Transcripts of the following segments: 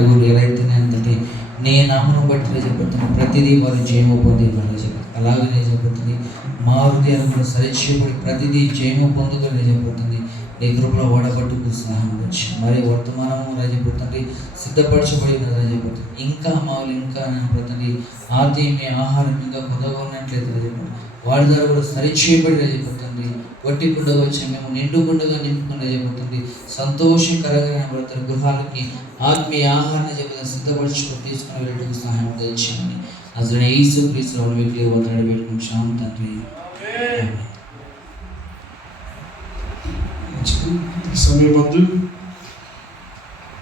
నలుగురు ఎవరైతేనే అంతటి నీ నామను బట్టి చెప్పబడుతుంది ప్రతిదీ వారు జయము పొందేవారు చెప్పారు. అలాగనే చెప్పబడుతుంది మా హృదయాలను సరిచేయబడి ప్రతిదీ జయము పొందుకొని చెప్పబడుతుంది. నీ కృపలో వాడబట్టుకు సహాయం వచ్చి మరి వర్తమానము రాజపడుతుంది సిద్ధపరచబడిన రాజపడుతుంది. ఇంకా మావులు ఇంకా పడుతుంది ఆత్మీయ ఆహారం ఇంకా కొత్తగా ఉన్నట్లయితే రాజపడుతుంది వాడి ద్వారా కూడా సరిచేయబడి రాజపడుతుంది. వట్టి కుండగా వచ్చి మేము నిండుకుండగా నింపుకుని రాజపడుతుంది. సంతోషకరంగా పడుతుంది గృహాలకి ఆత్మీయ ఆహారాన్ని చెప్పి సిద్ధపరచుకొని తీసుకుని వెళ్ళేందుకు సహాయం తెచ్చామని అసలు యేసు క్రీస్తు వ్యక్తి వద్దడి పెట్టుకుంటాం తండ్రి. సమయమందు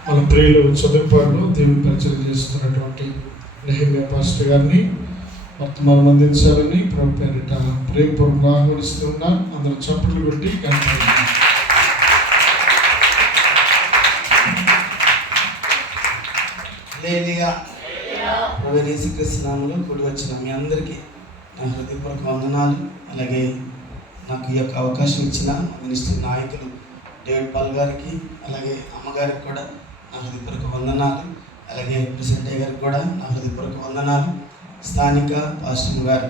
మన ప్రియులు చదువుపాడులో దేవుని పరిచయం చేస్తున్నటువంటి నెహెమ్యా పాస్టర్ గారిని వర్తమానం అందించాలని ప్రభు పేరిట ప్రేమపూర్వకంగా ఆహ్వానిస్తున్నాం. అందరూ చప్పట్లు కొట్టి ప్రభు యేసుక్రీస్తు నామములో కూడి వచ్చిన మీ అందరికీ నా హృదయపూర్వక వందనాలు. అలాగే నాకు ఈ యొక్క అవకాశం ఇచ్చిన మినిస్టర్ నాయకులు డేవిడ్ పాల్ గారికి అలాగే అమ్మగారికి కూడా నా హృదయపూర్వక వందనాలు. అలాగే ప్రెసిడెంట్ గారికి కూడా నా హృదయపూర్వక వందనాలు. స్థానిక పాస్టర్ గారు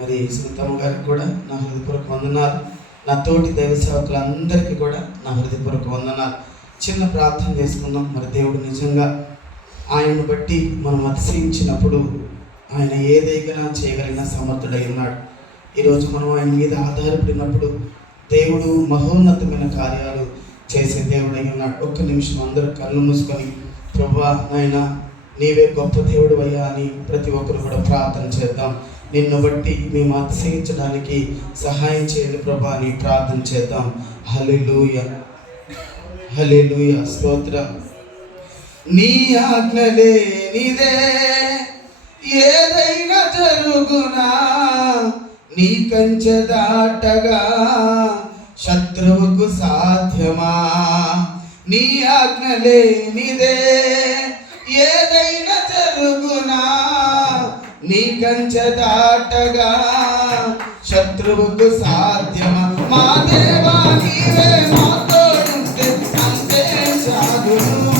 మరి సుతమ్మ గారికి కూడా నా హృదయపూర్వక వందనాలు. నా తోటి దైవ సేవకులందరికీ కూడా నా హృదయపూర్వక వందనాలు. చిన్న ప్రార్థన చేసుకుందాం. మరి దేవుడు నిజంగా ఆయనను బట్టి మనం అతిశయించినప్పుడు ఆయన ఏదైనా చేయగలిగిన సమర్థుడై ఉన్నాడు. ఈరోజు మనం ఆయన మీద ఆధారపడినప్పుడు దేవుడు మహోన్నతమైన కార్యాలు చేసే దేవుడై ఉన్నాడు. ఒక్క నిమిషం అందరూ కళ్ళు మూసుకొని ప్రభువా నాయనా నీవే గొప్ప దేవుడు అయ్యా అని ప్రతి ఒక్కరు కూడా ప్రార్థన చేద్దాం. నిన్ను బట్టి మేము అతిశయించడానికి సహాయం చేయండి ప్రభా అని ప్రార్థన చేద్దాం. హల్లెలూయా హల్లెలూయా స్తోత్రం. నీ ఆజ్ఞ లేనిదే ఏదైనా జరుగునా, నీ కంచె దాటగా శత్రువుకు సాధ్యమా. నీ ఆజ్ఞ లేనిదే ఏదైనా జరుగునా, నీ కంచె దాటగా శత్రువుకు సాధ్యమా. మా దేవా నీవే మాతో ఉంటే అంతే చాలును.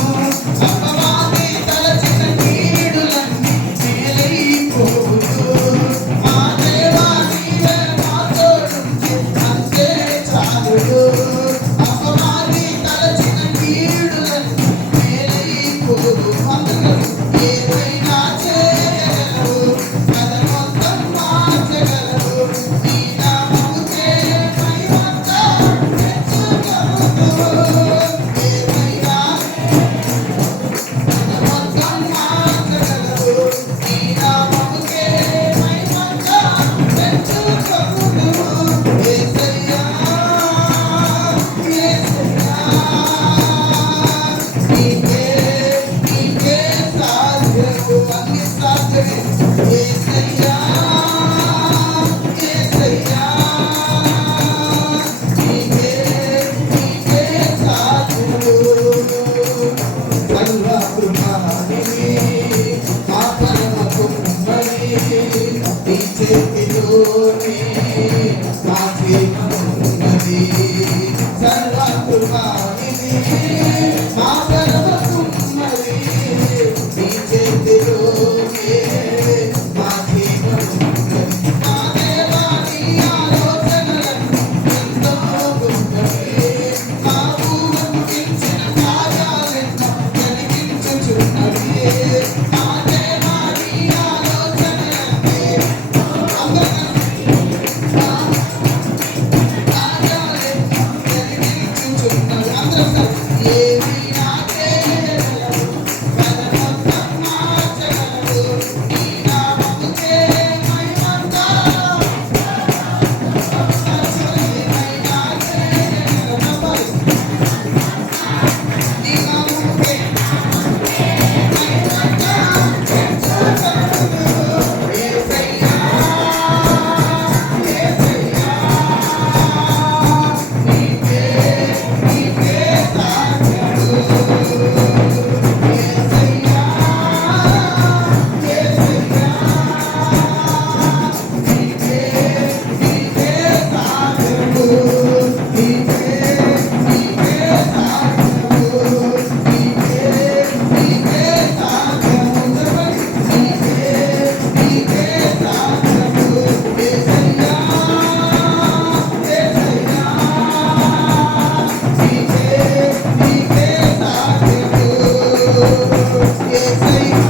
యేసయ్యా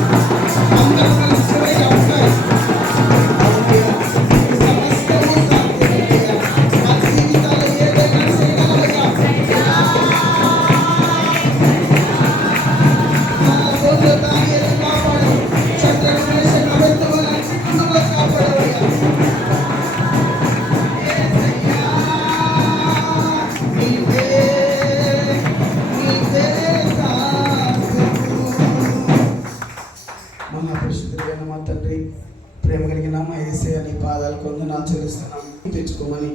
అందరూ కలిసి ఒకసారి సమస్తము సాధ్యమయ్యా మా జీవితాల్లో ఏదైనా చేయగలవయ్యా కాపాడు చంద్రశేఖర వెతువులను కాపాడవయ్యా మహాపరిశుద్ధుడైన మా తండ్రి, ప్రేమ కలిగిన మా యేసయ్య నీ పాదాలకు వందనాలు చెల్లిస్తున్నాను. తెచ్చుకోమని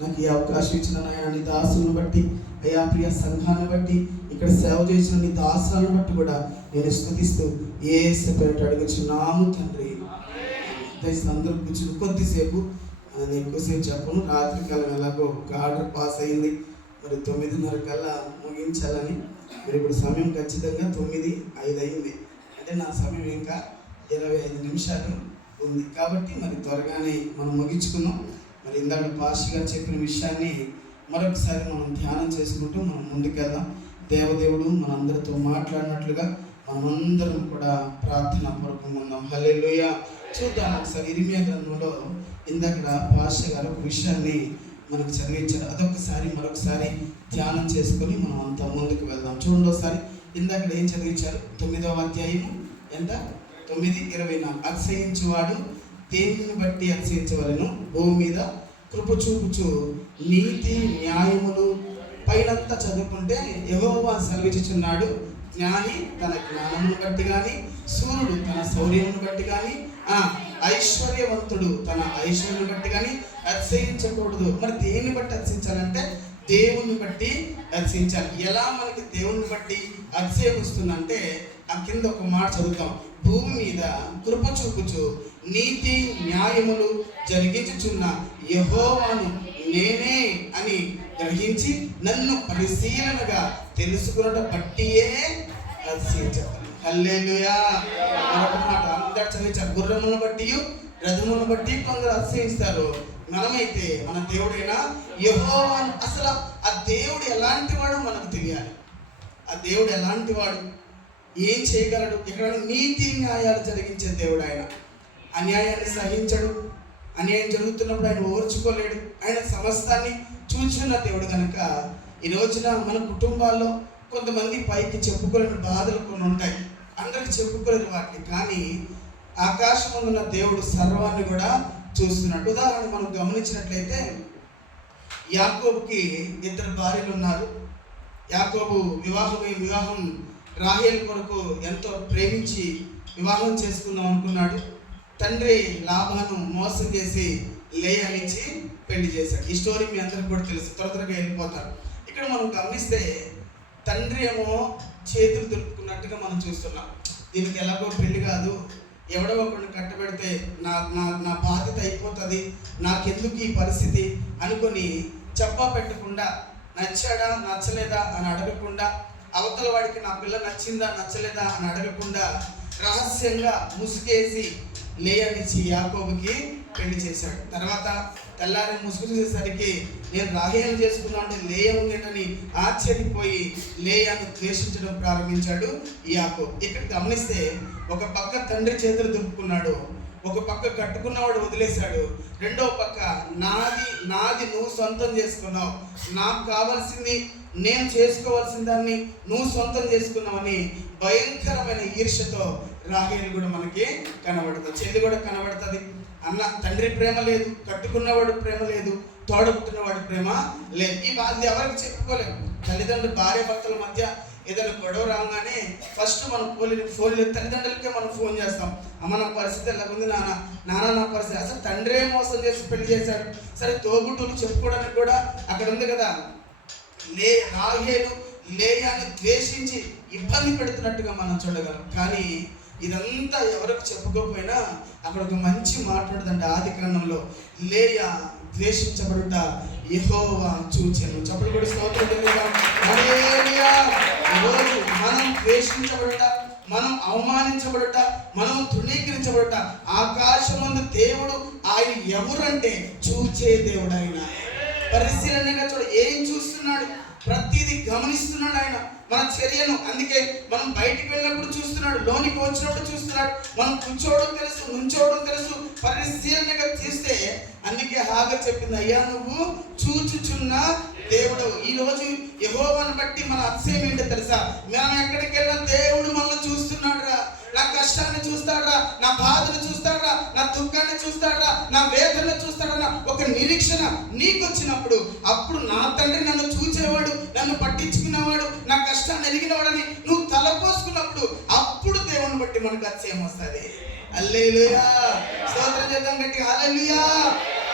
నాకు ఈ అవకాశం ఇచ్చిన నాయన నీ దాసులను బట్టి, అయ్యా ప్రియ సంఘాన్ని బట్టి, ఇక్కడ సేవ చేసిన నీ దాసులను బట్టి కూడా నేను స్తుతిస్తూ యేసు పేరిట అడుగుచున్నాము తండ్రి. దయచేసి అందరూ కూర్చుని కొద్దిసేపు, నేను ఎక్కువసేపు చెప్పను. రాత్రి కాలం ఎలాగో ఒక ఆర్డర్ పాస్ అయింది, మరి 9:30 కల్లా ముగించాలని. మరి ఇప్పుడు సమయం ఖచ్చితంగా 9:05 అయింది. అంటే నా సమయం ఇంకా 25 నిమిషాలు ఉంది. కాబట్టి మరి త్వరగానే మనం ముగించుకుందాం. మరి ఇందాక పాస్టర్ గారు చెప్పిన విషయాన్ని మరొకసారి మనం ధ్యానం చేసుకుంటూ మనం ముందుకెళ్దాం. దేవదేవుడు మనందరితో మాట్లాడినట్లుగా మనమందరం కూడా ప్రార్థన పూర్వకంగా ఉన్నాం. హల్లెలూయా. చూద్దాం ఒకసారి ఇర్మియా గ్రంథంలో ఇందాక పాస్టర్ గారు ఒక విషయాన్ని మనకు చదివించారు. అదొకసారి మరొకసారి ధ్యానం చేసుకొని మనం అంతా ముందుకు వెళ్దాం. చూడండి ఒకసారి ఇందాక ఏం చదివించారు. 9వ అధ్యాయము ఎంత 9:24 అతిశయించువాడు దేవుని బట్టి అతిశయించవలెను, భూమి మీద కృప చూపుచు నీతి న్యాయములు. పైనంతా చదువుకుంటే యెహోవా సెలవిచ్చుచున్నాడు, జ్ఞాని తన జ్ఞానమును బట్టి కానీ, సూర్యుడు తన శౌర్యమును బట్టి కానీ, ఐశ్వర్యవంతుడు తన ఐశ్వర్యం బట్టి కానీ అతిశయించకూడదు. మరి దేన్ని బట్టి అతిశయించాలంటే దేవుని బట్టి అతిశయించాలి. ఎలా మనకి దేవుని బట్టి అతిశయం వస్తుందంటే ఆ కింద ఒక మాట చదువుతాం. భూమి మీద కృప చూపుచు నీతి న్యాయములు జరిగించుచున్న యెహోవాను నేనే అని గ్రహించి నన్ను పరిశీలనగా తెలుసుకున్నట బట్టియే అతిశయించాలి. హల్లెలూయా. మరొక మాట అందరు చదివించారు. గుర్రమును బట్టి రథమును బట్టి కొందరు అతిశయిస్తారు. మనమైతే మన దేవుడైనా యెహోవాను, అసలు ఆ దేవుడు ఎలాంటి వాడు మనకు తెలియాలి. ఆ దేవుడు ఎలాంటి వాడు, ఏం చేయగలడు, ఇక్కడ నీతి న్యాయాలు జరిగించే దేవుడు ఆయన. అన్యాయాన్ని సహించడు. అన్యాయం జరుగుతున్నప్పుడు ఆయన ఓర్చుకోలేడు. ఆయన సమస్తాన్ని చూచున్న దేవుడు కనుక ఈ రోజున మన కుటుంబాల్లో కొంతమంది పైకి చెప్పుకోలేని బాధలు కొన్ని ఉంటాయి. అందరికి చెప్పుకోలేని వాటిని, కానీ ఆకాశం ఉన్న దేవుడు సర్వాన్ని కూడా చూస్తున్నాడు. ఉదాహరణ మనం గమనించినట్లయితే యాకోబుకి 2 భార్యలు ఉన్నారు. యాకోబు వివాహం రాహేలు కొరకు ఎంతో ప్రేమించి వివాహం చేసుకుందాం అనుకున్నాడు. తండ్రి లాబాను మోసం చేసి లేయానిచ్చి పెళ్లి చేశాడు. ఈ స్టోరీ మీ అందరికి కూడా తెలుసు, త్వరగా వెళ్ళిపోతారు. ఇక్కడ మనం గమనిస్తే తండ్రి ఏమో చేతులు దులుపుకున్నట్టుగా మనం చూస్తున్నాం. దీనికి ఎలాగో పెళ్లి కాదు, ఎవడో ఒకరిని కట్టబెడితే నా బాధ్యత అయిపోతుంది, నాకెందుకు ఈ పరిస్థితి అనుకొని చెప్పా పెట్టకుండా, నచ్చాడా నచ్చలేదా అని అడగకుండా, అవతల వాడికి నా పిల్ల నచ్చిందా నచ్చలేదా అని అడగకుండా రహస్యంగా ముసుగేసి లేయానిచ్చి యాకోబుకి పెళ్లి చేశాడు. తర్వాత తెల్లారి ముసుగు చూసేసరికి నేను రాహేలు చేసుకున్నా అంటే లేయ ఉండేటని ఆశ్చర్యపోయి లేయాను ద్వేషించడం ప్రారంభించాడు యాకోబు. ఇక్కడ గమనిస్తే ఒక పక్క తండ్రి చేతులు దులుపుకున్నాడు, ఒక పక్క కట్టుకున్నవాడు వదిలేశాడు, రెండో పక్క నాది నువ్వు సొంతం చేసుకున్నావు, నాకు కావాల్సింది నేను చేసుకోవాల్సిన దాన్ని నువ్వు సొంతం చేసుకున్నావని భయంకరమైన ఈర్ష్యతో రాహేలు కూడా మనకి కనబడుతుంది. చెల్లి కూడా కనబడుతుంది. అన్న తండ్రి ప్రేమ లేదు, కట్టుకున్నవాడు ప్రేమ లేదు, తోడబుట్టినవాడు ప్రేమ లేదు. ఈ బాధ ఎవరికి చెప్పుకోలేము. తల్లిదండ్రులు భార్య భర్తల మధ్య ఏదైనా గొడవ రాగానే ఫస్ట్ మనం ఫోన్ లేదు, తల్లిదండ్రులకే మనం ఫోన్ చేస్తాం. అమ్మ నా పరిస్థితి ఎలా ఉంది, నాన్న నా పరిస్థితి. అసలు తండ్రే మోసం చేసి పెళ్లి చేశాడు. సరే తోబుట్టులు చెప్పుకోవడానికి కూడా అక్కడ ఉంది కదా. రాహేలు లేయాను ద్వేషించి ఇబ్బంది పెడుతున్నట్టుగా మనం చూడగలం. కానీ ఇదంతా ఎవరికి చెప్పుకోకపోయినా అక్కడ ఒక మంచి మాట్లాడుతుంటే ఆది గ్రంథంలో లేయా ద్వేషించబడుట యెహోవా చూచెను. చెప్పలు కూడా స్తోత్రం చెల్లిద్దాం. హల్లెలూయా. ఈరోజు మనం ద్వేషించబడుట, మనం అవమానించబడుట, మనం తృణీకరించబడుట, ఆకాశమందు దేవుడు ఆయన ఎవరంటే చూచే దేవుడు. ఆయన పరిశీలనగా చూడ ఏం చూస్తున్నాడు, ప్రతిదీ గమనిస్తున్నాడు ఆయన మన చర్యను. అందుకే మనం బయటికి వెళ్ళినప్పుడు చూస్తున్నాడు, లోనికి వచ్చినప్పుడు చూస్తున్నాడు, మనం కూర్చోవడం తెలుసు, నుంచోవడం తెలుసు, పరిశీలనగా తీస్తే. అందుకే హాగర్ చెప్పింది, అయ్యా నువ్వు చూచుచున్న దేవుడు. ఈ రోజు యెహోవాను బట్టి మన అతిశయం ఏంటో తెలుసా? మనం ఎక్కడికి వెళ్ళినా దేవుడు మనల్ని చూస్తున్నాడు రా. నా కష్టాన్ని చూస్తాడా, నా బాధను చూస్తాడా, నా దుఃఖాన్ని చూస్తాడా, నా వేదనను చూస్తాడా, ఒక నిరీక్షణ నీకు వచ్చినప్పుడు, అప్పుడు నా తండ్రి నన్ను చూచేవాడు, నన్ను పట్టించుకునేవాడు, నా కష్టాన్ని ఎరిగినవాడని నువ్వు తలపోసుకున్నప్పుడు, అప్పుడు దేవుని బట్టి మనకు అతిశయం వస్తుంది. హల్లెలూయా, స్తోత్రం చేద్దాం గట్టిగా, హల్లెలూయా.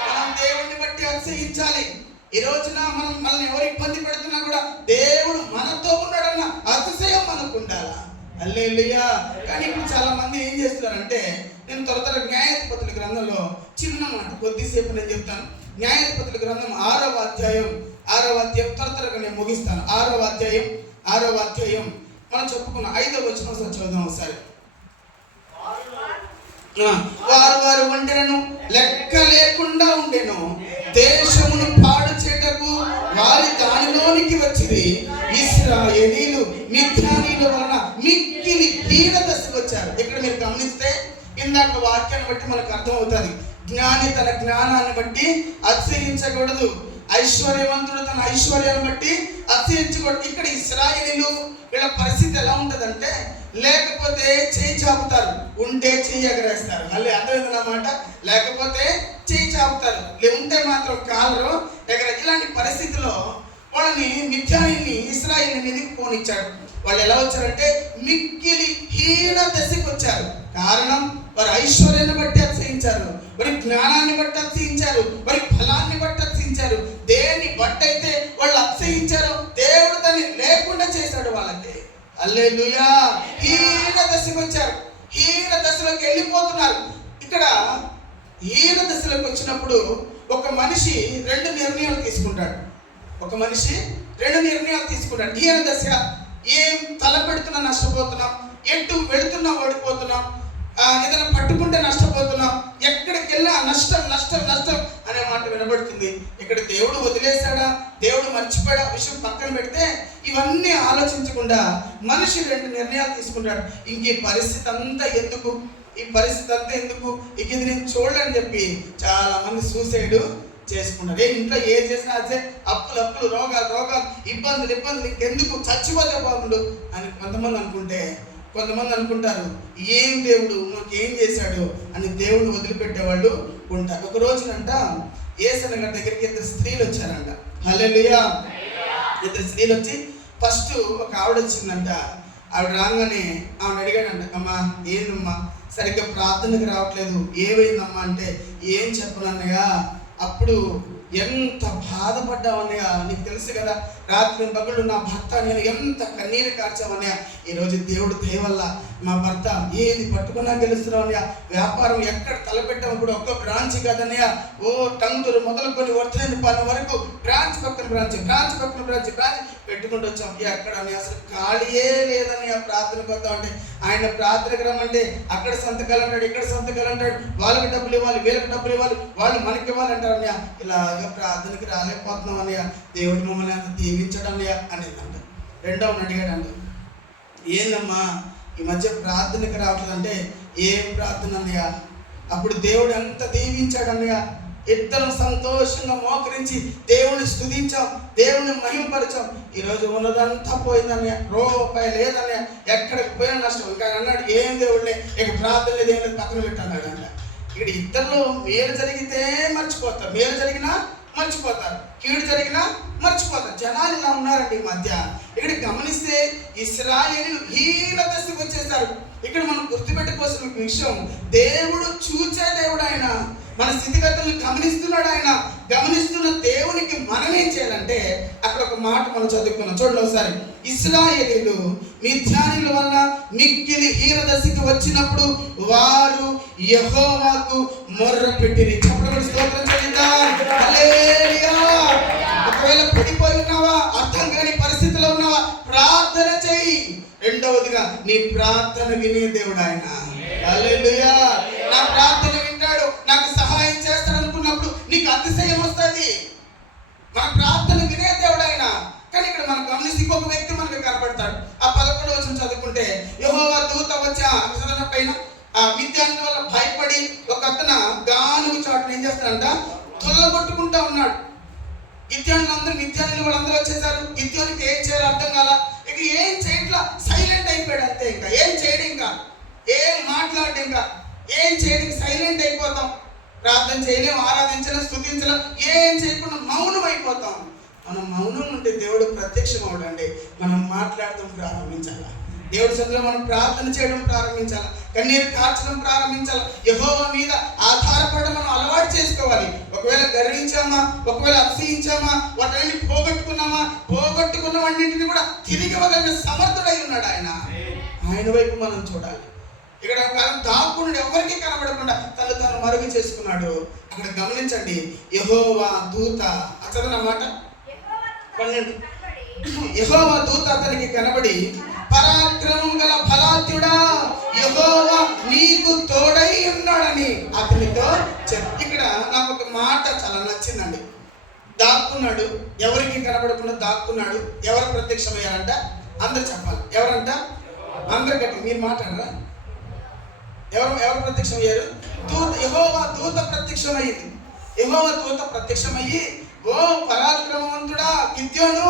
మనం దేవుడిని బట్టి అతిశయించాలి. ఈ రోజున మనల్ని ఎవరు ఇబ్బంది పెడుతున్నా కూడా దేవుడు మనతో ఉన్నాడన్న అతిశయం మనకు ఉండాలా. హల్లెలూయా. కానీ ఇప్పుడు చాలా మంది ఏం చేస్తున్నారంటే, నేను త్వర న్యాయాధిపతుల గ్రంథంలో చిన్న మాట కొద్దిసేపు నేను చెప్తాను. న్యాయాధిపతుల గ్రంథం 6వ అధ్యాయం త్వరగా నేను ముగిస్తాను. 6వ అధ్యాయం మనం చెప్పుకున్న 5వ వచనం చదువుదాం ఒకసారి. వారు వంటలను లెక్క లేకుండా ఉండెను, దేశమును పాడు చేయటకు వారి దానిలోనికి వచ్చింది. ఇశ్రాయేలీలు మిథ్యానీయుల వలన మిక్కిలి హీన దశకు వచ్చారు. ఇక్కడ మీరు గమనిస్తే ఇందాక వాక్యాన్ని బట్టి మనకు అర్థమవుతుంది, జ్ఞాని తన జ్ఞానాన్ని బట్టి అతిశయించకూడదు, ఐశ్వర్యవంతుడు తన ఐశ్వర్యాన్ని బట్టి అతిశయించకూడదు. ఇక్కడ ఇశ్రాయేలీలు వీళ్ళ పరిస్థితి ఎలా ఉంటుందంటే, లేకపోతే చేయి చాపుతారు, ఉంటే చెయ్యి ఎగరేస్తారు. మళ్ళీ అర్థమైందన్నమాట. లేకపోతే చేయి చాపుతారు, ఉంటే మాత్రం కాలరు ఎగర. ఇలాంటి పరిస్థితిలో వాళ్ళని మిథ్యానీయుని ఇశ్రాయేలు మీదకి పోనిచ్చాడు. వాళ్ళు ఎలా వచ్చారంటే మిక్కిలి హీన దశకు వచ్చారు. కారణం, వారి ఐశ్వర్యాన్ని బట్టి అతిశయించారు, వారి జ్ఞానాన్ని బట్టి అతిశయించారు, వారి ఫలాన్ని బట్టి అతిశయించారు. దేన్ని బట్టి అయితే వాళ్ళు అతిశయించారో దేవుడు దాన్ని లేకుండా చేశాడు వాళ్ళకి. హల్లెలూయా. హీన దశకు వచ్చారు, హీన దశలోకి వెళ్ళిపోతున్నారు. ఇక్కడ హీన దశలోకి వచ్చినప్పుడు ఒక మనిషి 2 నిర్ణయాలు తీసుకుంటాడు. హీన దశ, ఏం తలపెడుతున్నా నష్టపోతున్నాం, ఎటు వెళుతున్నా ఓడిపోతున్నాం, ఏదైనా పట్టుకుంటే నష్టపోతున్నాం, ఎక్కడికి వెళ్ళినా నష్టం అనే మాట వినబడుతుంది. ఇక్కడ దేవుడు వదిలేశాడా, దేవుడు మర్చిపోయాడా విషయం పక్కన పెడితే, ఇవన్నీ ఆలోచించకుండా మనిషి 2 నిర్ణయాలు తీసుకుంటాడు. ఇంక ఈ పరిస్థితి అంతా ఎందుకు, ఇక ఇది నేను చూడలేని చెప్పి చాలా మంది సూసైడ్ చేసుకున్నారు. ఇంట్లో ఏం చేసినా అదే అప్పులు, రోగాలు, ఇబ్బందులు, ఇంకెందుకు, చచ్చిపోతే బాగుండు అని కొంతమంది అనుకుంటారు. ఏం దేవుడు మనకేం చేశాడు అని దేవుడు వదిలిపెట్టేవాళ్ళు ఉంటారు. ఒక రోజునంట యేసయ్య గారి దగ్గరికి 2 స్త్రీలు వచ్చారంట. హల్లెలూయా. 2 స్త్రీలు వచ్చి, ఫస్ట్ ఒక ఆవిడ వచ్చిందంట. ఆవిడ రాగానే ఆవిడ అడిగాడంట, అమ్మా ఏందమ్మా సరిగ్గా ప్రార్థనకు రావట్లేదు, ఏమైందమ్మా అంటే, ఏం చెప్పనన్నయ్య, అప్పుడు ఎంత బాధపడ్డావన్నయ్య, నీకు తెలుసు కదా, రాత్రి పగళ్ళు నా భర్త నేను ఎంత కన్నీరు కార్చామన్నయ్య. ఈరోజు దేవుడు దయ వల్ల మా భర్త ఏది పట్టుకున్నా గెలుస్తున్నామన్నయ్య, వ్యాపారం ఎక్కడ తలపెట్టాము కూడా ఒక్క బ్రాంచ్ కాదన్నయ్య, టంగుటూరు మొదలుకొని వర్ధనేనిపాలెం వరకు బ్రాంచ్ పక్కన బ్రాంచ్ పెట్టుకుంటూ వచ్చాం. ఎక్కడ అసలు ఖాళీయే లేదన్నయ్య, ప్రార్థనకు వద్దామంటే, ఆయన ప్రార్థనకు రమ్మంటే అక్కడ సంతకాలు అంటాడు, ఇక్కడ సంతకాలు అంటాడు, వాళ్ళకి డబ్బులు ఇవ్వాలి, వీళ్ళకి డబ్బులు ఇవ్వాలి, వాళ్ళు మనకి ఇవ్వాలంటారు అన్నయ్య. ఇలాగా ప్రార్థనకి రాలేకపోతున్నాం అన్నయ్య, దేవుడు మమ్మల్ని అంత దీవించడం అన్నయ్య అనేదంట. రెండవని అడిగాడంట, ఏందమ్మా ఈ మధ్య ప్రార్థనకి రావట్లేదంటే, ఏం ప్రార్థన అన్నయ్య, అప్పుడు దేవుడు ఎంత దీవించాడు అన్నయ్య. ఇద్దరం సంతోషంగా మోకరించి దేవుని స్తుతించాం, దేవుని మహిమపరిచాం. ఈరోజు ఉన్నదంతా పోయిందన్నయ్య, రూపాయి లేదన్నయ్య, ఎక్కడికి పోయినా నష్టం. ఇంకా అన్నాడు, ఏం దేవుడిని ఇక ప్రార్థన లేదు, దేవుని పక్కన పెట్టన్నాడు అంట. ఇక్కడ ఇద్దరు మేలు జరిగితే మర్చిపోతారు, మేలు జరిగినా మర్చిపోతారు, కీడు జరిగినా మర్చిపోతారు. జనాలు ఇలా ఉన్నారండి ఈ మధ్య. ఇక్కడ గమనిస్తే ఇశ్రాయేలీయులు హీన దశకు వచ్చేసారు. ఇక్కడ మనం గుర్తుపెట్టుకోవాల్సిన విషయం, దేవుడు చూచే దేవుడు ఆయన, మన స్థితిగతులను గమనిస్తున్నాడు ఆయన. గమనిస్తున్న దేవునికి మనం ఏం చేయాలంటే, అక్కడ ఒక మాట మనం చదువుకున్నాం, చూడండి ఒకసారి. ఇశ్రాయేలీయులు మిథ్యానీయుల వలన మిక్కిలి హీన దశకు వచ్చినప్పుడు వారు యెహోవాకు మొర్ర పెట్టిరి. చెప్పడం స్తోత్రం చెల్లిద్దాం. హల్లెలూయా. ఒకవేళ పడిపోయి ఉన్నావా, అర్థం కాని పరిస్థితిలో ఉన్నావా, ప్రార్థన చెయ్యి. రెండవదిగా నీ ప్రార్థన వినే దేవుడు ఆయన. హల్లెలూయా. నా ప్రార్థన వింటాడు, నాకు సహాయం చేస్తాడు అనుకున్నప్పుడు నీకు అతిశయం వస్తుంది. మన ప్రార్థన వినే దేవుడు ఆయన. కానీ ఇక్కడ ఇక్కడ మనం గమనిస్తే ఇంకొక వ్యక్తి మనకు కనబడతాడు. ఆ 11వ వచనం చదువుకుంటే, యెహోవా దూత వచ్చి ఆ అక్షరాల పైన ఆ మిద్యానుల వల్ల భయపడి ఒక అతను గానుగు చాటును ఏం చేస్తాడంట, తొల్లగొట్టుకుంటా ఉన్నాడు. మిద్యానులు వాళ్ళందరూ వచ్చేసారు. గిద్యోనికి ఏం చేయాలో అర్థం కాల. ఇక ఏం చేయట్లా, సైలెంట్ అయిపోయాడు అంతే. ఇంకా ఏం చేయడు, ఇంకా ఏం మాట్లాడు, ఇంకా ఏం చేయడం, సైలెంట్ అయిపోతాం. ప్రార్థన చేయలేం, ఆరాధించలేం, స్తుతించలేం, ఏం చేయకుండా మౌనం అయిపోతాం. మనం మౌనం ఉంటే దేవుడు ప్రత్యక్షం అవడండి. మనం మాట్లాడటం ప్రారంభించాలి. దేవుడి సన్నిధిలో మనం ప్రార్థన చేయడం ప్రారంభించాలి. కన్నీరు కార్చడం ప్రారంభించాలి. యెహోవా మీద ఆధారపడడం మనం అలవాటు చేసుకోవాలి. ఒకవేళ గర్వించామా, ఒకవేళ అసహించామా, వాటిని పోగొట్టుకున్న వాటిని కూడా తిరిగి ఇవ్వగలిగిన సమర్థుడై ఉన్నాడు ఆయన. ఆయన వైపు మనం చూడాలి. ఇక్కడ దాక్కున్నాడు, ఎవరికి కనబడకుండా తను మరుగు చేసుకున్నాడు. అక్కడ గమనించండి, యెహోవా దూత అన్నమాట 12. యెహోవా దూత అతనికి కనబడి, పరాక్రమం గల బలాఢ్యుడా, యెహోవా నీకు తోడై ఉన్నాడని అతనితో చెప్పి. ఇక్కడ నాకు ఒక మాట చాలా నచ్చిందండి. దాక్కున్నాడు, ఎవరికి కనబడకుండా దాక్కున్నాడు. ఎవరు ప్రత్యక్షమయ్యారంట? అందరు చెప్పాలి. ఎవరంట? అందరు గట్టి మీరు మాట్లాడరా? ఎవరు ప్రత్యక్షమయ్యారు? యెహోవా దూత ప్రత్యక్షమయ్యింది. యెహోవా దూత ప్రత్యక్షమయ్యి, ఓ పరాక్రమవంతుడా గిద్యోను,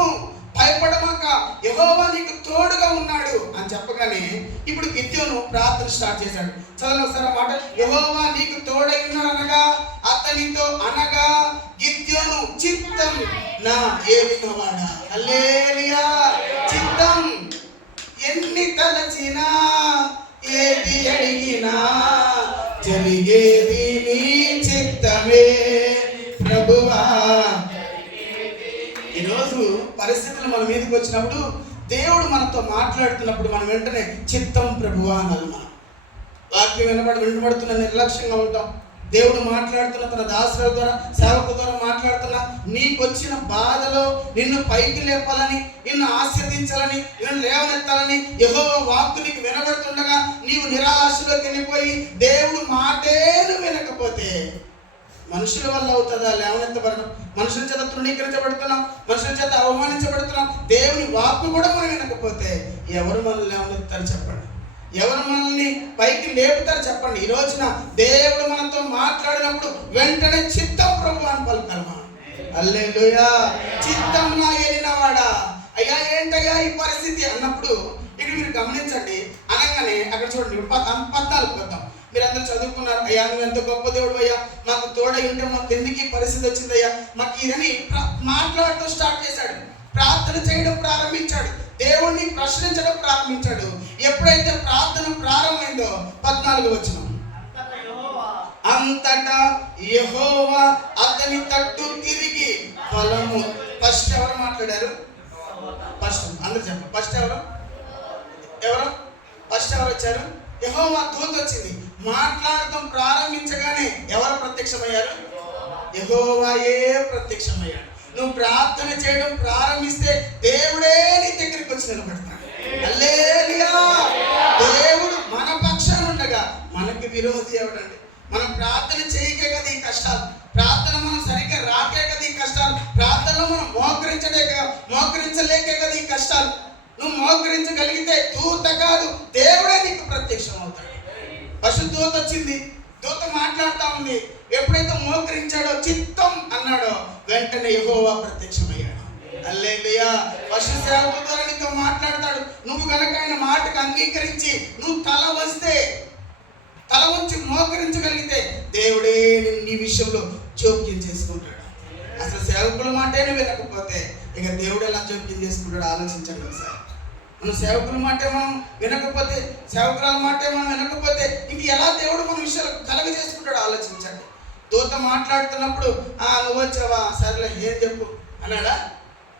భయపడమాక, యెహోవా నీకు తోడుగా ఉన్నాడు అని చెప్పగానే ఇప్పుడు గిద్యోను ప్రార్థన స్టార్ట్ చేశాడు. చదవండి ఒకసారి మాట. యెహోవా నీకు తోడై ఉన్నాడు అనగా గిద్యోను చిత్తం నా ఏలినవాడా. హల్లెలూయా. చిత్తం ఎన్ని తలచినా, ఏది అడిగినా జరిగేది నీ చిత్తమే ప్రభువా. ఈరోజు పరిస్థితులు మన మీదకి వచ్చినప్పుడు, దేవుడు మనతో మాట్లాడుతున్నప్పుడు మనం వెంటనే చిత్తం ప్రభువా అనాలి. మనం వాక్యం వినబడుతున్న నిర్లక్ష్యంగా ఉంటాం. దేవుడు మాట్లాడుతున్న తన దాసుల ద్వారా, సేవకు ద్వారా మాట్లాడుతున్నా, నీకు వచ్చిన బాధలో నిన్ను పైకి లేపాలని, నిన్ను ఆశీర్వదించాలని, నిన్ను లేవనెత్తాలని యెహోవా వాక్కు నీకు వినబడుతుండగా నీవు నిరాశలోకి వెళ్ళిపోయి దేవుడు మాటేను వినకపోతే మనుషుల వల్ల అవుతుందా లేవనెత్తబడడం? మనుషుల చేత తృణీకరించబడుతున్నాం, మనుషుల చేత అవమానించబడుతున్నాం. దేవుని వాక్కు కూడా మనం వినకపోతే ఎవరు మనల్ని లేవనెత్తారు చెప్పండి? ఎవరు మనల్ని పైకి లేపుతారు చెప్పండి? ఈ రోజున దేవుడు మనతో మాట్లాడినప్పుడు వెంటనే చిత్తం ప్రభు అని పలుకమా. హల్లెలూయా. చిత్తం నా ఏలినవాడా. అయ్యా ఏంటయ్యా ఈ పరిస్థితి అన్నప్పుడు ఇక్కడ మీరు గమనించండి. అనగానే అక్కడ చూడండి 14 వద్దాం. మీరందరూ చదువుకున్నారు. అయ్యా నువ్వు ఎంత గొప్ప దేవుడు అయ్యా, మాకు తోడై ఉంటే మాకు ఎందుకు ఈ పరిస్థితి వచ్చిందయ్యా, మాకు ఇదని మాట్లాడుతూ స్టార్ట్ చేశాడు. ప్రార్థన చేయడం ప్రారంభించాడు. దేవుణ్ణి ప్రశ్నించడం ప్రారంభించాడు. ఎప్పుడైతే ప్రార్థన ప్రారంభమైందో 14వ వచనం, అంతటా యెహోవా అతని తట్టు తిరిగి ఫలము. ఫస్ట్ ఎవరు మాట్లాడారు? ఫస్ట్ అందరూ చెప్పండి. ఫస్ట్ ఎవరు వచ్చారు? యెహోవా దూత వచ్చింది. మాట్లాడటం ప్రారంభించగానే ఎవరు ప్రత్యక్షమయ్యారు? యెహోవాయే ప్రత్యక్షమయ్యాడు. నువ్వు ప్రార్థన చేయడం ప్రారంభిస్తే దేవుడే నీ దగ్గరికి వచ్చి నిలబడతాడు. హల్లెలూయా. దేవుడు మన పక్షాన ఉండగా మనకి విరోధి ఎవడండి? మనం ప్రార్థన చేయకే కదా ఈ కష్టాలు, ప్రార్థన మనం సరిగ్గా రాకే కదా ఈ కష్టాలు, ప్రార్థనలో మనం మోకరించలేకే కదా ఈ కష్టాలు. నువ్వు మోకరించగలిగితే దూత కాదు దేవుడే నీకు ప్రత్యక్షం అవుతాడు. ఫస్ట్ దూత వచ్చింది, దూత మాట్లాడుతూ ఉంది. ఎప్పుడైతే మోకరించాడో, చిత్తం అన్నాడో, వెంటనే యెహోవా ప్రత్యక్షమయ్యాడు. హల్లెలూయా. ఫస్ట్ సేవకుల ద్వారా నీతో మాట్లాడతాడు. నువ్వు కనుక ఆయన మాటకు అంగీకరించి నువ్వు తల వంచి మోకరించగలిగితే దేవుడే నీ విషయంలో జోక్యం చేసుకుంటాడు. అసలు సేవకుల మాటేనే వినకపోతే ఇక దేవుడు ఎలా జోక్యం చేసుకుంటాడు ఆలోచించండి ఒకసారి. మనం సేవకుల మాటే మనం వినకపోతే, సేవకురాల మాటే మనం వినకపోతే ఇంక ఎలా దేవుడు మన విషయాలు కలగజేసుకుంటాడు ఆలోచించండి. దూత మాట్లాడుతున్నప్పుడు నువ్వు వచ్చావా, సరేలే ఏం చెప్పు అన్నాడా?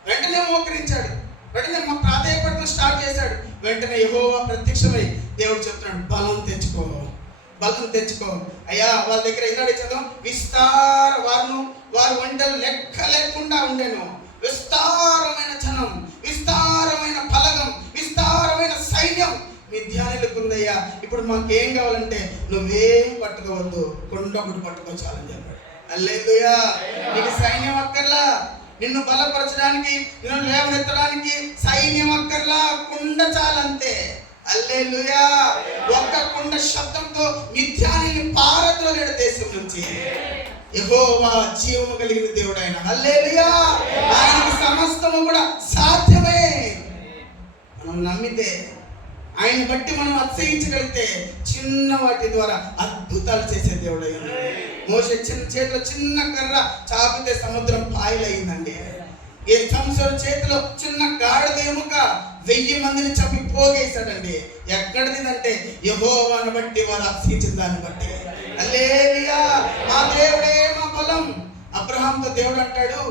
వెంటనే మోకరించాడు. వెంటనే ప్రాధాయపడటం స్టార్ట్ చేశాడు. వెంటనే యెహోవా ప్రత్యక్షమై దేవుడు చెప్తున్నాడు, బలం తెచ్చుకో అయ్యా. వాళ్ళ దగ్గర ఈనాడు చదువు, వారు ఒంటెలు లెక్క లేకుండా ఉండేను. విస్తారమైన జనం, విస్తారమైన బలగం, విస్తారమైన సైన్యం మిద్యానీయులకు ఉందయ్యా. ఇప్పుడు మాకేం కావాలంటే నువ్వేం పట్టుకోవద్దు, కొండ ఒకటి పట్టుకోవచ్చాలని చెప్పాడు. హల్లెలూయా. నీకు సైన్యం అక్కర్లా, నిన్ను బలపరచడానికి, నిన్ను లేవనెత్తడానికి సైన్యం అక్కర్లా, కుండ చాలంతే. హల్లెలూయా. ఒక్క కుండ శబ్దంతో మిథ్యాన్ని పారద్రోలేడు దేశం నుంచి. యెహోవా జీవము కలిగిన దేవుడు ఆయన. హల్లెలూయా. ఆయనకి సమస్తము కూడా సాధ్యమే. మనం నమ్మితే, ఆయన బట్టి మనం అతిశయించగలిగితే చిన్న వాటి ద్వారా అద్భుతాలు చేసే దేవుడు ఆయన. మోషే చేతిలో చిన్న కర్ర చాపితే సముద్రం పాయలైందండి. ఈ సంవత్సరం చేతిలో చిన్న గాడిద ఎముక 1000 మందిని చంపి పోగేశాడండి. ఎక్కడిదంటే యెహోవాను బట్టి వారు అతిశయించిన దాన్ని బట్టి. హల్లెలూయా. మా దేవుడే మా బలం. అబ్రహాంతో దేవుడు అంటాడు,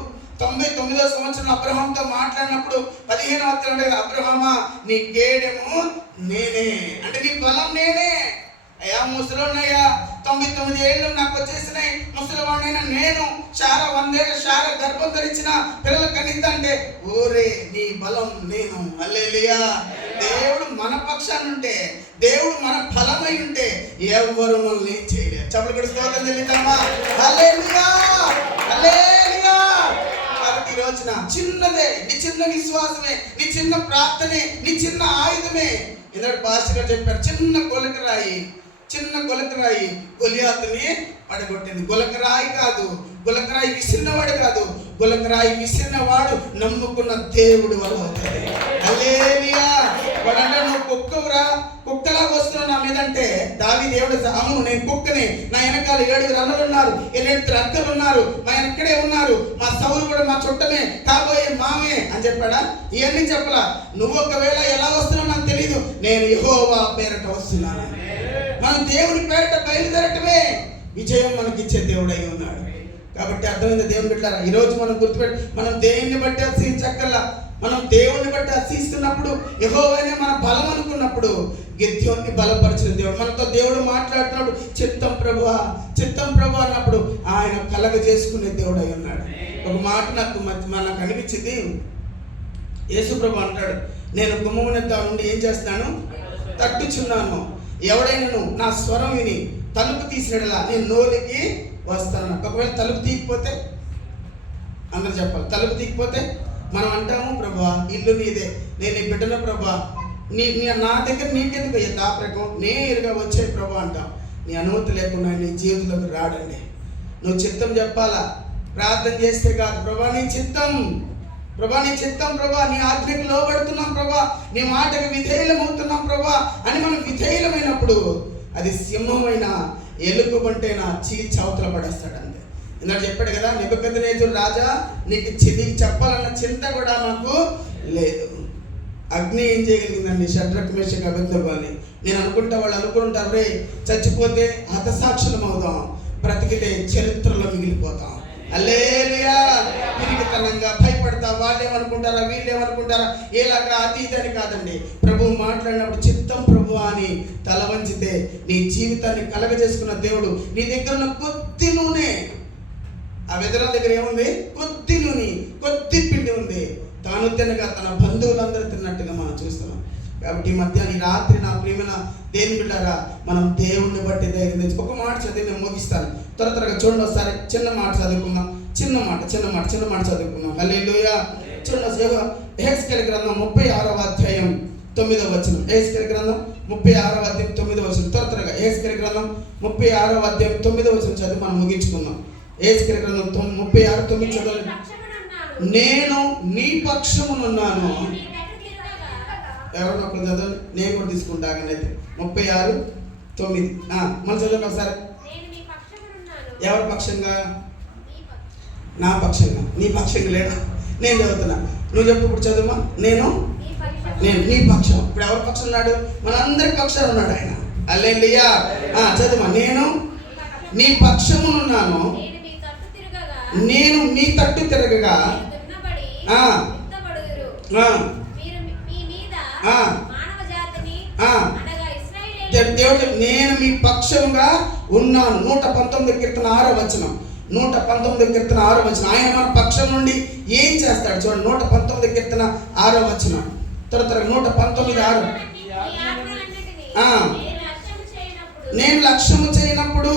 99వ సంవత్సరం అబ్రహాంతో మాట్లాడినప్పుడు 15వ అధ్యాయంలో, అబ్రహామా నీ కేడెము నేనే, అంటే నీ బలం నేనే. అయ్యా ముసలోన్నయ్యా, 99 ఏళ్ళు నాకు వచ్చేసినాయి, ముసలివాడినైనా నేను, శారా 100 ఏళ్ళ శారా గర్భం ధరించిన పిల్లలు కనిద్దంటే, ఓరే నీ బలం నేను. హల్లెలూయా. దేవుడు మన పక్షాన్ని ఉంటే, దేవుడు మన బలమై ఉంటే ఎవరు మనల్ని చేయలేరు. చప్పట్లు కొట్టి స్తోత్రం చెల్లిద్దామా? హల్లెలూయా. హల్లెలూయా. కాబట్టి ఈ రోజున చిన్నదే, నీ చిన్న విశ్వాసమే, నీ చిన్న ప్రార్థనే, నీ చిన్న ఆయుధమే. ఇందాక పాస్టర్ గారు చెప్పారు, చిన్న గొలకరాయి గొలియాతుని పడగొట్టింది. గొలకరాయి కాదు, గొలకరాయి విసిరినవాడు కాదు, గొలకరాయి విసిరినవాడు నమ్ముకున్న దేవుడు వల్ల అవుతుంది. హల్లెలూయా. వాడంటే నువ్వు కుక్కవురా, కుక్కలాగా వస్తున్నావు నా మీద అంటే, దావీదు దేవుడు, అవును నేను కుక్కని, నా వెనకాల 7 అన్నలు ఉన్నారు, 8 అక్కలు ఉన్నారు, మా ఎక్కడే ఉన్నారు, మా సౌలు కూడా మా చుట్టమే, కాబోయే మామే అని చెప్పాడా? ఇవన్నీ చెప్పలా. నువ్వు ఒకవేళ ఎలా వస్తున్నావు నాకు తెలియదు, నేను యెహోవా పేరట వస్తున్నాను. మనం దేవుని పేరట బయలుదేరటమే విజయం మనకిచ్చే దేవుడై ఉన్నాడు. కాబట్టి అర్థమైంది దేవుని బిడ్డలారా. ఈరోజు మనం గుర్తుపెట్టి, మనం దేవుని బట్టి అతిశయించక్కర్లా. మనం దేవుని బట్టి అతిశయిస్తున్నప్పుడు, యెహోవానే మన బలం అనుకున్నప్పుడు, గిద్యోన్ని బలపరిచిన దేవుడు. మనతో దేవుడు మాట్లాడుతున్నాడు, చిత్తం ప్రభువా అన్నప్పుడు ఆయన కలగ చేసుకునే దేవుడు అయి ఉన్నాడు. ఒక మాట నాకు అనిపించింది. యేసు ప్రభు అంటాడు, నేను గుమ్మమునెద్ద నుండి ఏం చేస్తున్నాను, తట్టుచున్నాను. ఎవడైనా నా స్వరం విని తలుపు తీసినట్లా నేను నోలికి వస్తాను. ఒకవేళ తలుపు తీయకపోతే, అందరూ చెప్పాలి, తలుపు తీయకపోతే మనం అంటాము, ప్రభువా ఇల్లు నీదే, నేను నీ బిడ్డను ప్రభువా, నా దగ్గర నీకెందుకు అయ్యే దాపరకం, నేరుగా వచ్చే ప్రభు అంటాం. నీ అనుమతి లేకుండా నీ జీవితంలోకి రాడండి. నువ్వు చిత్తం చెప్పాలా, ప్రార్థన చేస్తే కాదు. ప్రభా నీ చిత్తం ప్రభా, నీ ఆజ్ఞకు లోబడుతున్నాం ప్రభా, నీ మాటకు విధేయులమవుతున్నాం ప్రభా అని మనం విధేయులమైనప్పుడు, అది సింహమైన ఎలుగుబంటైనా చీల్చి అవతల పడేస్తాడు. అంతే. ఇందాక చెప్పాడు కదా, నెబుకద్నెజరు రాజా నీకు చెప్పాలన్న చింత కూడా నాకు లేదు. అగ్ని ఏం చేయగలిగిందండి షడ్రక్ మేషక్ అబేద్నెగోని. నేను అనుకుంటా, వాళ్ళు అనుకుంటారు, రే చచ్చిపోతే హతసాక్షులం అవుదాం, బ్రతికితే చరిత్రలో మిగిలిపోతాం. హల్లెలూయా. పిరికితనంగా భయపడతా, వాళ్ళేమనుకుంటారా వీళ్ళేమనుకుంటారా ఏలాగా అది ఇదని కాదండి. ప్రభు మాట్లాడినప్పుడు చిత్తం ప్రభు అని తల వంచితే నీ జీవితాన్ని కలగజేసుకున్న దేవుడు నీ దగ్గర ఉన్న కొద్ది నూనె, ఆ వెదరాల దగ్గర ఏముంది, కొద్ది నూనె, కొద్ది పిండి ఉంది, తాను తినగా తన బంధువులందరూ తిన్నట్టుగా మనం చూస్తున్నాం. కాబట్టి ఈ మధ్యాహ్నం ఈ రాత్రి నా ప్రియమైన దేవుని బిడ్డలారా, మనం దేవుణ్ణి బట్టి ధైర్యం తెచ్చి ఒక మాట చదివి నేను ముగిస్తాను. త్వరగా చూడండి, ఒకసారి చిన్న మాట చదువుకుందాం. చిన్న మాట చదువుకుందాం. హల్లెలూయా. చూడండి, యెహెజ్కేలు గ్రంథం 36వ అధ్యాయం 9వ వచనం. యెహెజ్కేలు గ్రంథం 36వ అధ్యాయం 9వ వచనం. త్వరగా యెహెజ్కేలు గ్రంథం 36వ అధ్యాయం 9వ వచనం చదివి మనం ముగించుకుందాం. యెహెజ్కేలు గ్రంథం 36:9 చదవండి. నేను నీ పక్షమునున్నాను. ఎవరిని ఒకరు చదవండి, నేను కూడా తీసుకుంటా. అయితే 36:9 మళ్ళీ చదవండి ఒకసారి. ఎవరి పక్షంగా? నా పక్షంగా. నీ పక్షంగా లేడా? నేను చదువుతున్నా, నువ్వు చెప్పు ఇప్పుడు చదువుమా. నేను నీ పక్షం. ఇప్పుడు ఎవరి పక్షం ఉన్నాడు? మనందరి పక్షాలు ఉన్నాడు ఆయన. హల్లెలూయా. చదువుమా. నేను నీ పక్షమునున్నాను, నేను మీ తట్టు తిరగగా దేవుడు నేను మీ పక్షంగా ఉన్నాను. 119 కీర్తన 6వ వచనం. 119 కీర్తన 6వ వచనం. ఆయన మన పక్షం నుండి ఏం చేస్తాడు చూడండి. 119 కీర్తన 6వ వచనం. త్వరగా 119:6. నేను లక్ష్యము చేయనప్పుడు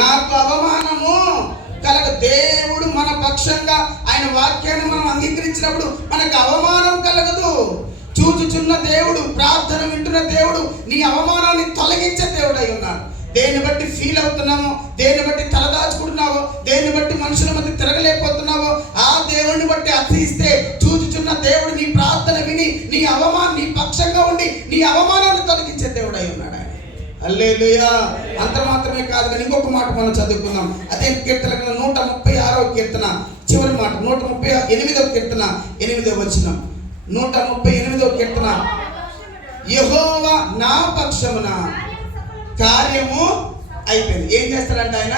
నాకు అవమానము దేవుడు మన పక్షంగా ఆయన వాక్యాన్ని మనం అంగీకరించినప్పుడు మనకు అవమానం కలగదు. చూచుచున్న దేవుడు, ప్రార్థన వింటున్న దేవుడు నీ అవమానాన్ని తొలగించే దేవుడు అయి ఉన్నాడు. దేన్ని బట్టి ఫీల్ అవుతున్నామో, దేన్ని బట్టి తలదాచుకుంటున్నావో, దేన్ని బట్టి మనుషుల మధ్య తిరగలేకపోతున్నావో ఆ దేవుడిని బట్టి అర్థిస్తే చూచుచున్న దేవుడు నీ ప్రార్థన విని నీ పక్షంగా ఉండి నీ అవమానాన్ని తొలగించే దేవుడు అయి ఉన్నాడు. హల్లెలూయా. అంత మాత్రమే కాదు కానీ ఇంకొక మాట మనం చదువుకుందాం. అదే కీర్తన 136వ కీర్తన చివరి మాట, 138వ కీర్తన 8వ వచనం. 138వ కీర్తన, యెహోవా నా పక్షమున కార్యము అయిపోయింది. ఏం చేస్తాడంటే ఆయన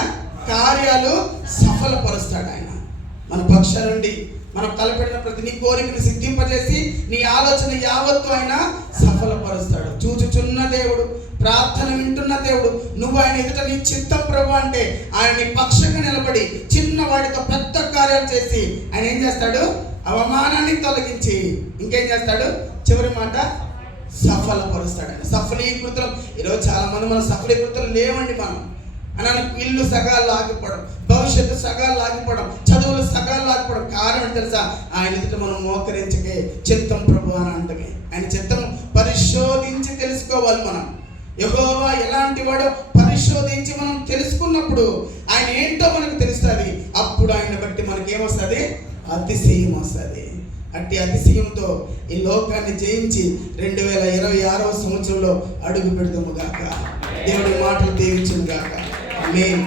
కార్యాలు సఫలపరుస్తాడు. ఆయన మన పక్షం నుండి మనం తలపెట్టిన ప్రతి నీ కోరికను సిద్ధింపజేసి నీ ఆలోచన యావత్తు ఆయన సఫలపరుస్తాడు. చూచుచున్న దేవుడు, ప్రార్థన వింటున్న దేవుడు, నువ్వు ఆయన ఎదుట నీ చిత్తం ప్రభు అంటే ఆయన నీ పక్షంగా నిలబడి చిన్న వాడితో పెద్ద కార్యాలు చేసి ఆయన ఏం చేస్తాడు? అవమానాన్ని తొలగించి ఇంకేం చేస్తాడు? చివరి మాట, సఫలపరుస్తాడు. సఫలీకృతం. ఈరోజు చాలా మంది మనం సఫలీకృతం లేవండి. మనం అని ఇల్లు సగాలు ఆగిపోవడం, భవిష్యత్తు సగాలు ఆగిపోవడం, చదువులు సగాలు ఆగిపోవడం కారణం తెలుసా? ఆయన ఎదుట మనం మోకరించకే చిత్తం ప్రభు అని అంటమే. ఆయన చిత్తం పరిశోధించి తెలుసుకోవాలి. మనం యెహోవా ఎలాంటి వాడో పరిశోధించి మనం తెలుసుకున్నప్పుడు ఆయన ఏంటో మనకు తెలుస్తుంది. అప్పుడు ఆయన బట్టి మనకి ఏమొస్తుంది? అతిశయం వస్తుంది. అట్టి అతిశయంతో ఈ లోకాన్ని జయించి 2026వ సంవత్సరంలో అడుగు పెడతాము గాక. దేవుడి మాటలు దీవించును గాక. ఆమేన్.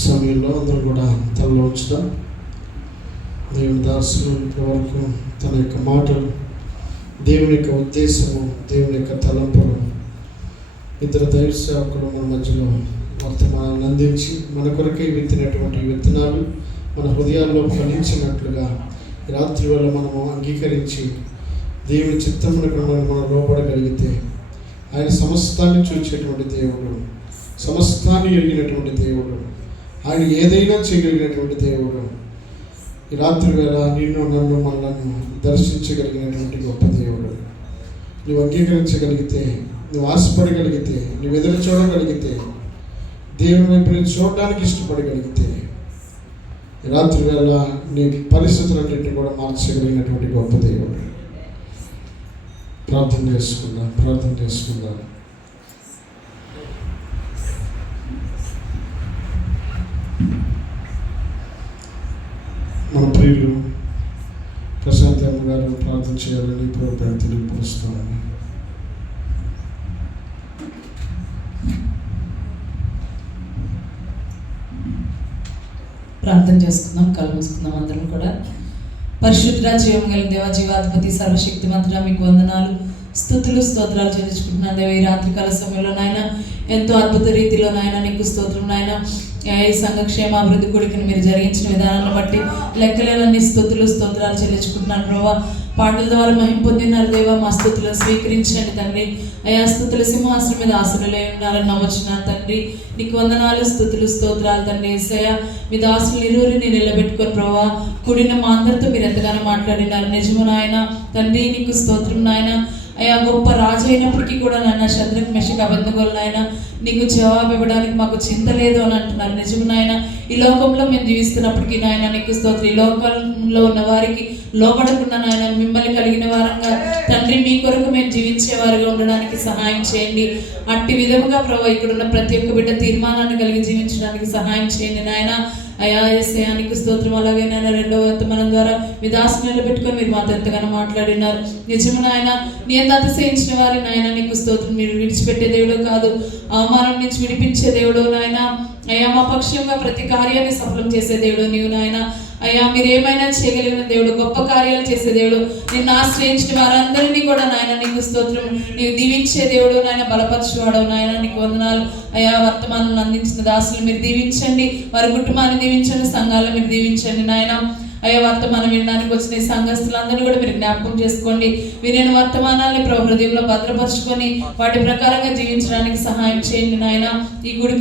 సమయంలో అందరూ కూడా తలలో ఉంచుదాం. దేవుని దాసులు ఇప్పటివరకు తన యొక్క మాటలు, దేవుని యొక్క ఉద్దేశము, దేవుని యొక్క తలంపులు, ఇద్దరు దైవ సేవకులు మన మధ్యలో వర్తమానాన్ని అందించి మన కొరకై విత్తినటువంటి విత్తనాలు మన హృదయాల్లో ఫలించినట్లుగా రాత్రి వేళ మనము అంగీకరించి దేవుని చిత్తమునకు మనం లోపడగలిగితే ఆయన సమస్తాన్ని చూచేటువంటి దేవుడు, సమస్తాన్ని ఎరిగినటువంటి దేవుడు, ఆయన ఏదైనా చేయగలిగినటువంటి దేవుడు. ఈ రాత్రి వేళ నిన్ను నన్ను మనల్ని దర్శించగలిగినటువంటి గొప్ప దేవుడు. నువ్వు అంగీకరించగలిగితే, నువ్వు ఆశపడగలిగితే, నువ్వు ఎదురు చూడగలిగితే, దేవుని వైపు చూడడానికి ఇష్టపడగలిగితే రాత్రి వేళ నీ పరిస్థితులన్నింటినీ కూడా మార్చగలిగినటువంటి గొప్ప దేవుడు. ప్రార్థన చేసుకుందాం. మన ప్రియులు ప్రశాంత్ అమ్మ గారు ప్రార్థన చేయాలని ప్రభుత్వం తెలియపరుస్తామని. ప్రార్థన చేసుకుందాం. కళ్ళు మూసుకుందాం అందరం కూడా. పరిశుద్ధ జీవం గల దేవ, జీవాధిపతి, సర్వశక్తిమంతుడా, మీకు వందనాలు, స్తుతులు, స్తోత్రాలు చెల్లించుకుంటున్నాను దేవ. ఈ రాత్రికాల సమయంలో నాయన ఎంతో అద్భుత రీతిలో నాయన నీకు స్తోత్రం నాయన. ఈ సంఘక్షేమ అభివృద్ధి కొడుకుని మీరు జరిగించిన విధానాన్ని బట్టి లెక్కలేనన్ని స్తుతులు, స్తోత్రాలు చెల్లించుకుంటున్నాను ప్రభావ. పాటల ద్వారా మహిమ పొందినారు దేవ. మా స్తుతులను స్వీకరించండి తండ్రి. అయా స్తుతుల సింహాసనం మీద ఆశలే ఉండాలని నమ్మొచ్చున్నాను తండ్రి. నీకు వందనాలు, స్తుతులు, స్తోత్రాలు తండ్రి. యేసయ్య, మీ దాసులు ఇరువురిని నిలబెట్టుకొని ప్రభావ కూడిన మా అందరితో మీరు ఎంతగానో మాట్లాడినారు. నిజము నాయన తండ్రి, నీకు స్తోత్రం నాయన. అయ్యా, గొప్ప రాజు అయినప్పటికీ కూడా నాయన శద్రక్ మెషక్ అబేద్నెగోలు నాయన నీకు జవాబు ఇవ్వడానికి మాకు చింత లేదు అని అంటున్నారు. నిజము నాయన, ఈ లోకంలో మేము జీవిస్తున్నప్పటికీ నాయన నీకు స్తోత్రం. ఈ లోకంలో ఉన్న వారికి లోపడకుండా నాయన మిమ్మల్ని కలిగిన వారంగా తండ్రి మీ కొరకు మేము జీవించేవారుగా ఉండడానికి సహాయం చేయండి. అట్టి విధముగా ప్రభావ ఇక్కడున్న ప్రతి ఒక్క బిడ్డ తీర్మానాన్ని కలిగి జీవించడానికి సహాయం చేయండి నాయన. అయా యేసయ్యా, నీకు స్తోత్రం. అలాగే నాయన రెండవ వర్తమానం ద్వారా మీ దాసుని నిలబెట్టుకొని మీరు మాతో ఎంతగానో మాట్లాడినారు. నిజము నాయన, నీ ఎంత అతిశయించిన వారి నాయన నీకు స్తోత్రం. మీరు విడిచిపెట్టే దేవుడు కాదు, అవమానం నుంచి విడిపించే దేవుడు నాయన. అయ్యా, మా పక్షంగా ప్రతి కార్యాన్ని సఫలం చేసే దేవుడు నీవు నాయన. అయ్యా, మీరు ఏమైనా చేయగలిగిన దేవుడు, గొప్ప కార్యాలు చేసే దేవుడు, నిన్ను ఆశ్రయించిన వారందరినీ కూడా నాయన నీకు స్తోత్రం. నీవు దీవించే దేవుడు నాయన, బలపరచువాడవు నాయన, నీకు వందనాలు. అయ్యా, వర్తమానాలను అందించిన దాసులు మీరు దీవించండి, వారి కుటుంబాన్ని దీవించండి, సంఘాలను మీరు దీవించండి నాయన. అయ్యా, వర్తమానం వినడానికి వచ్చిన సంఘస్థులందరినీ కూడా మీరు జ్ఞాపకం చేసుకోండి. వినిన వర్తమానాన్ని హృదయంలో భద్రపరుచుకొని వాటి ప్రకారంగా జీవించడానికి సహాయం చేయండి నాయన. ఈ గుడికి